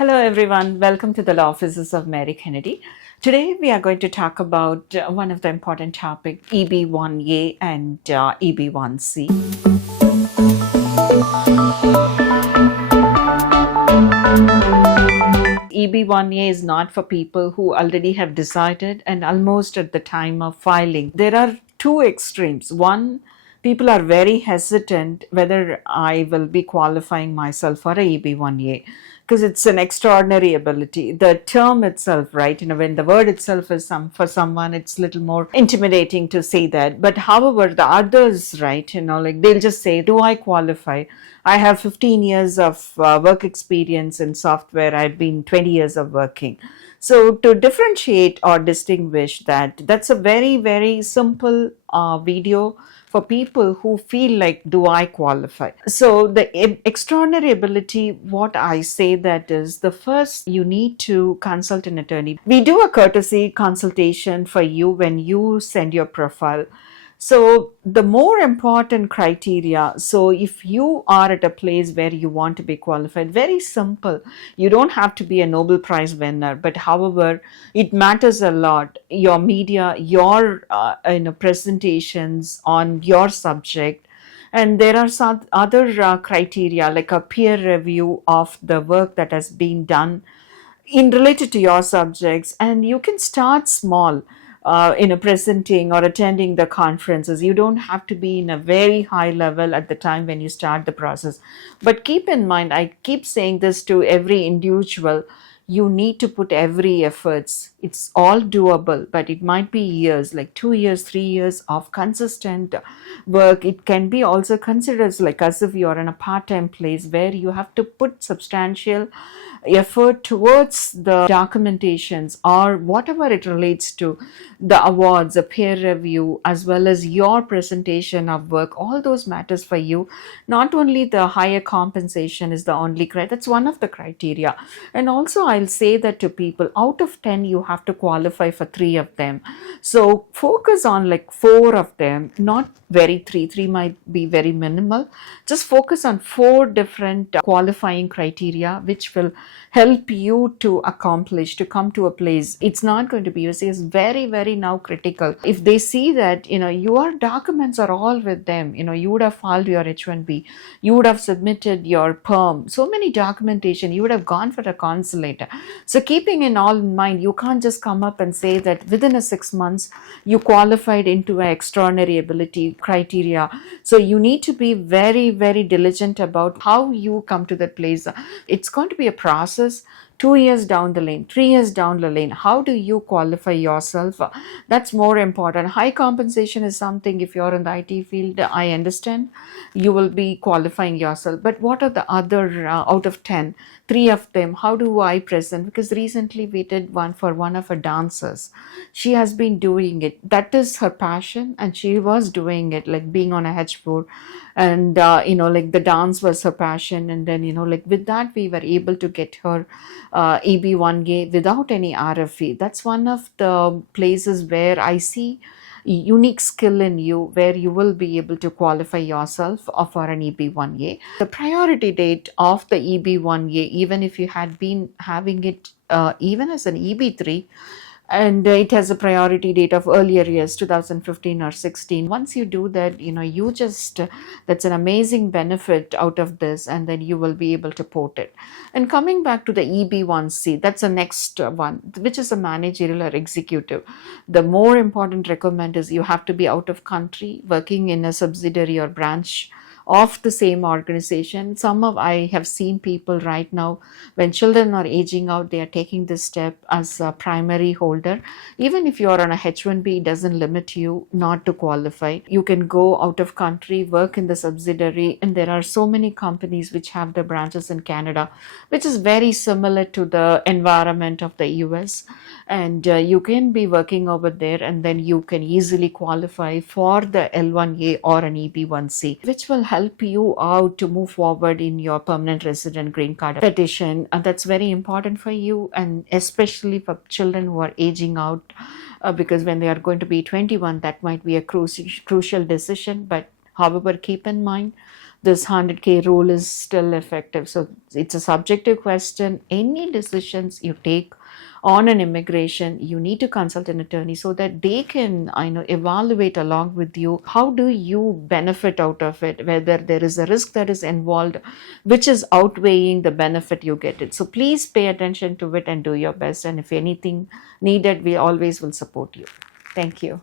Hello everyone, welcome to the Law Offices of Mary Kennedy. Today we are going to talk about one of the important topics, EB1A and EB1C. EB1A is not for people who already have decided and almost at the time of filing. There are two extremes. One, people are very hesitant whether I will be qualifying myself for a EB1A because it's an extraordinary ability. The term itself, right? When the word itself is for someone, it's a little more intimidating to say that. But however, the others, right? They'll just say, "Do I qualify? I have 15 years of work experience in software. I've been 20 years of working." So to differentiate or distinguish that, that's a very, very simple video for people who feel like, do I qualify? So the extraordinary ability, what I say that is, the first you need to consult an attorney. We do a courtesy consultation for you when you send your profile. So the more important criteria, so if you are at a place where you want to be qualified, very simple. You don't have to be a Nobel Prize winner, but however, it matters a lot. Your media, your presentations on your subject, and there are some other criteria like a peer review of the work that has been done in related to your subjects, and you can start small. Presenting or attending the conferences. You don't have to be in a very high level at the time when you start the process. But keep in mind, I keep saying this to every individual, you need to put every efforts. It's all doable, but it might be years, like 2 years, 3 years of consistent work. It can be also considered like as if you're in a part-time place where you have to put substantial effort towards the documentations or whatever it relates to the awards, the peer review, as well as your presentation of work. All those matters for you. Not only the higher compensation is the only criteria, that's one of the criteria. And also I'll say that to people, out of 10 you have to qualify for 3 of them. So focus on like 4 of them, not very 3 might be very minimal. Just focus on 4 different qualifying criteria which will help you to accomplish, to come to a place. It's not going to be, you see, it's very, very now critical. If they see that, your documents are all with them, you would have filed your H1B, you would have submitted your perm, so many documentation, you would have gone for a consulate. So keeping in all in mind, you can't just come up and say that within a 6 months, you qualified into an extraordinary ability criteria. So you need to be very, very diligent about how you come to that place. It's going to be a process. 2 years down the lane, 3 years down the lane, how do you qualify yourself? That's more important. High compensation is something, if you're in the IT field, I understand you will be qualifying yourself. But what are the other out of 10? 3 of them, how do I present? Because recently we did one for one of our dancers. She has been doing it. That is her passion, and she was doing it, like being on a H4. And, like the dance was her passion. And then, like with that, we were able to get her EB1A without any RFE. That's one of the places where I see unique skill in you, where you will be able to qualify yourself for an EB1A. The priority date of the EB1A, even if you had been having it even as an EB3, and it has a priority date of earlier years, 2015 or 16. Once you do that, you just, that's an amazing benefit out of this, and then you will be able to port it. And coming back to the EB1C, that's the next one, which is a managerial or executive. The more important requirement is you have to be out of country, working in a subsidiary or branch of the same organization. I have seen people right now, when children are aging out, they are taking this step as a primary holder. Even if you are on a H1B, it doesn't limit you not to qualify. You can go out of country, work in the subsidiary, and there are so many companies which have their branches in Canada, which is very similar to the environment of the US. And you can be working over there, and then you can easily qualify for the L1A or an EB1C, which will help you out to move forward in your permanent resident green card petition. And that's very important for you, and especially for children who are aging out, because when they are going to be 21, that might be a crucial decision. But however, keep in mind, this 100K rule is still effective. So it's a subjective question. Any decisions you take on an immigration, you need to consult an attorney so that they can, evaluate along with you, how do you benefit out of it, whether there is a risk that is involved which is outweighing the benefit you get it. So please pay attention to it and do your best, and if anything needed, we always will support you. Thank you.